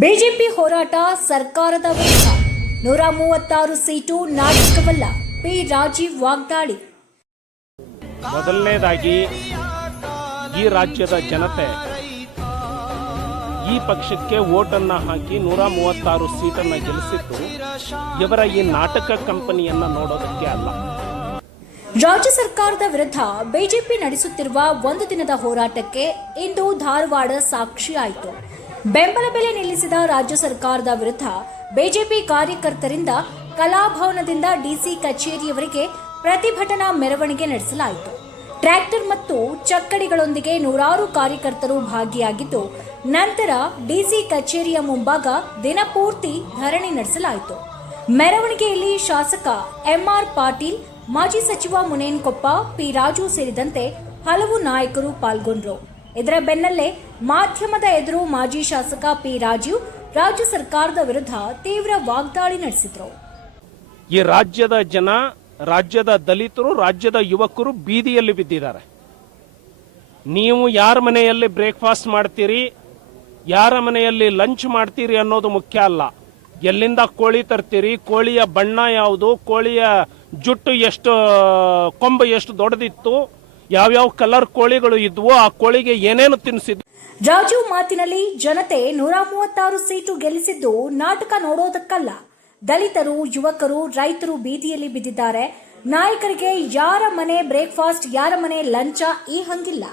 BJP ಹೋರಾಟ ಸರ್ಕಾರದ ವಿರುದ್ಧ ನೂರ ಮೂವತ್ತಾರು ಸೀಟು ನಾಟಕವಲ್ಲ ಪಿ ರಾಜೀವ್ ವಾಗ್ದಾಳಿ ಮೊದಲನೇದಾಗಿ ಈ ರಾಜ್ಯದ ಜನತೆ ಈ ಪಕ್ಷಕ್ಕೆ ಓಟನ್ನು ಹಾಕಿ ನೂರ ಮೂವತ್ತಾರು ಸೀಟನ್ನು ಗೆಲ್ಲಿಸಿದ್ದು ಇವರ ಈ ನಾಟಕ ಕಂಪನಿಯನ್ನ ನೋಡೋದಕ್ಕೆ ಅಲ್ಲ ರಾಜ್ಯ ಸರ್ಕಾರದ ವಿರುದ್ಧ ಬಿಜೆಪಿ ನಡೆಸುತ್ತಿರುವ ಒಂದು ದಿನದ ಹೋರಾಟಕ್ಕೆ ಇಂದು ಧಾರವಾಡ ಸಾಕ್ಷಿಯಾಯಿತು ಬೆಂಬಲ ಬೆಲೆ ನಿಲ್ಲಿಸಿದ ರಾಜ್ಯ ಸರ್ಕಾರದ ವಿರುದ್ಧ ಬಿಜೆಪಿ ಕಾರ್ಯಕರ್ತರಿಂದ ಕಲಾಭವನದಿಂದ ಡಿಸಿ ಕಚೇರಿಯವರಿಗೆ ಪ್ರತಿಭಟನಾ ಮೆರವಣಿಗೆ ನಡೆಸಲಾಯಿತು ಟ್ರ್ಯಾಕ್ಟರ್ ಮತ್ತು ಚಕ್ಕಡಿಗಳೊಂದಿಗೆ ನೂರಾರು ಕಾರ್ಯಕರ್ತರು ಭಾಗಿಯಾಗಿದ್ದು ನಂತರ ಡಿಸಿ ಕಚೇರಿಯ ಮುಂಭಾಗ ದಿನಪೂರ್ತಿ ಧರಣಿ ನಡೆಸಲಾಯಿತು ಮೆರವಣಿಗೆಯಲ್ಲಿ ಶಾಸಕ ಎಂಆರ್ ಪಾಟೀಲ್ ಮಾಜಿ ಸಚಿವ ಮುನೇನ್ಕೊಪ್ಪ ಪಿ ರಾಜು ಸೇರಿದಂತೆ ಹಲವು ನಾಯಕರು ಪಾಲ್ಗೊಂಡರು ಇದರ ಬೆನ್ನಲ್ಲೇ ಮಾಧ್ಯಮದ ಎದುರು ಮಾಜಿ ಶಾಸಕ ಪಿ ರಾಜೀವ್ ರಾಜ್ಯ ಸರ್ಕಾರದ ವಿರುದ್ಧ ತೀವ್ರ ವಾಗ್ದಾಳಿ ನಡೆಸಿದರು ಈ ರಾಜ್ಯದ ಜನ ರಾಜ್ಯದ ದಲಿತರು ರಾಜ್ಯದ ಯುವಕರು ಬೀದಿಯಲ್ಲಿ ಬಿದ್ದಿದ್ದಾರೆ ನೀವು ಯಾರ ಮನೆಯಲ್ಲಿ ಬ್ರೇಕ್ಫಾಸ್ಟ್ ಮಾಡ್ತೀರಿ ಯಾರ ಮನೆಯಲ್ಲಿ ಲಂಚ್ ಮಾಡ್ತೀರಿ ಅನ್ನೋದು ಮುಖ್ಯ ಅಲ್ಲ ಎಲ್ಲಿಂದ ಕೋಳಿ ತರ್ತೀರಿ ಕೋಳಿಯ ಬಣ್ಣ ಯಾವುದು ಕೋಳಿಯ ಜುಟ್ಟು ಎಷ್ಟು ಕೊಂಬು ಎಷ್ಟು ದೊಡ್ಡದಿತ್ತು ಯಾವ್ಯಾವ ಕಲರ್ ಕೋಳಿಗಳು ಇದ್ವೋ ಆ ಕೋಳಿಗೆ ಏನೇನು ತಿನ್ನಿಸಿದ್ವು ರಾಜೀವ್ ಮಾತಿನಲ್ಲಿ ಜನತೆ ನೂರ ಮೂವತ್ತಾರು ಸೀಟು ಗೆಲ್ಲಿಸಿದ್ದು ನಾಟಕ ನೋಡೋದಕ್ಕಲ್ಲ ದಲಿತರು ಯುವಕರು ರೈತರು ಬೀದಿಯಲ್ಲಿ ಬಿದ್ದಿದ್ದಾರೆ ನಾಯಕರಿಗೆ ಯಾರ ಮನೆ ಬ್ರೇಕ್ಫಾಸ್ಟ್ ಯಾರ ಮನೆ ಲಂಚ ಈ ಹಂಗಿಲ್ಲ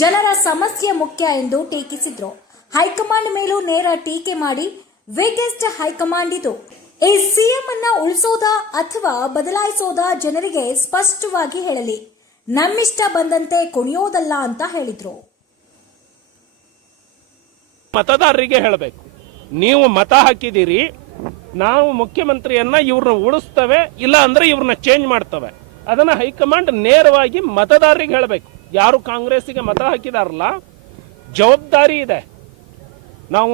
ಜನರ ಸಮಸ್ಯೆ ಮುಖ್ಯ ಎಂದು ಟೀಕಿಸಿದ್ರು ಹೈಕಮಾಂಡ್ ಮೇಲೂ ನೇರ ಟೀಕೆ ಮಾಡಿ ವೀಕೆಸ್ಟ್ ಹೈಕಮಾಂಡ್ ಇದು ಈ ಸಿಎಂ ಅನ್ನ ಉಳಿಸೋದಾ ಅಥವಾ ಬದಲಾಯಿಸೋದ ಜನರಿಗೆ ಸ್ಪಷ್ಟವಾಗಿ ಹೇಳಲಿ ನಮ್ಮಿಷ್ಟ ಬಂದಂತೆ ಕುಣಿಯೋದಲ್ಲ ಅಂತ ಹೇಳಿದ್ರು ಮತದಾರರಿಗೆ ಹೇಳಬೇಕು ನೀವು ಮತ ಹಾಕಿದ್ದೀರಿ ನಾವು ಮುಖ್ಯಮಂತ್ರಿಯನ್ನ ಇವ್ರನ್ನ ಉಳಿಸ್ತವೆ ಇಲ್ಲ ಅಂದ್ರೆ ಇವ್ರನ್ನ ಚೇಂಜ್ ಮಾಡ್ತವೆ ಅದನ್ನ ಹೈಕಮಾಂಡ್ ನೇರವಾಗಿ ಮತದಾರರಿಗೆ ಹೇಳಬೇಕು ಯಾರು ಕಾಂಗ್ರೆಸ್ಗೆ ಮತ ಹಾಕಿದಾರಲ್ಲ ಜವಾಬ್ದಾರಿ ಇದೆ ನಾವು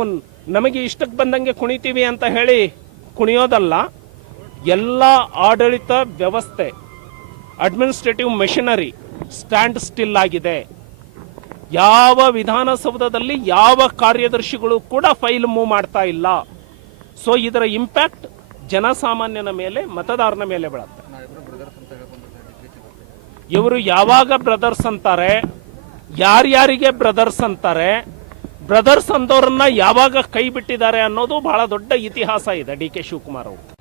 ನಮಗೆ ಇಷ್ಟಕ್ಕೆ ಬಂದಂಗೆ ಕುಣಿತೀವಿ ಅಂತ ಹೇಳಿ ಕುಣಿಯೋದಲ್ಲ ಎಲ್ಲ ಆಡಳಿತ ವ್ಯವಸ್ಥೆ ಅಡ್ಮಿನಿಸ್ಟ್ರೇಟಿವ್ ಮೆಷಿನರಿ ಸ್ಟ್ಯಾಂಡ್ ಸ್ಟಿಲ್ ಆಗಿದೆ ಯಾವ ವಿಧಾನಸೌಧದಲ್ಲಿ ಯಾವ ಕಾರ್ಯದರ್ಶಿಗಳು ಕೂಡ ಫೈಲ್ ಮೂವ್ ಮಾಡ್ತಾ ಇಲ್ಲ ಸೊ ಇದರ ಇಂಪ್ಯಾಕ್ಟ್ ಜನಸಾಮಾನ್ಯನ ಮೇಲೆ ಮತದಾರನ ಮೇಲೆ ಬೀಳುತ್ತೆ ಇವರು ಯಾವಾಗ ಬ್ರದರ್ಸ್ ಅಂತಾರೆ ಯಾರ್ಯಾರಿಗೆ ಬ್ರದರ್ಸ್ ಅಂತಾರೆ ಬ್ರದರ್ಸ್ ಅಂದೋರನ್ನ ಯಾವಾಗ ಕೈ ಬಿಟ್ಟಿದ್ದಾರೆ ಅನ್ನೋದು ಬಹಳ ದೊಡ್ಡ ಇತಿಹಾಸ ಇದೆ ಡಿ ಕೆ ಶಿವಕುಮಾರ್ ಅವರು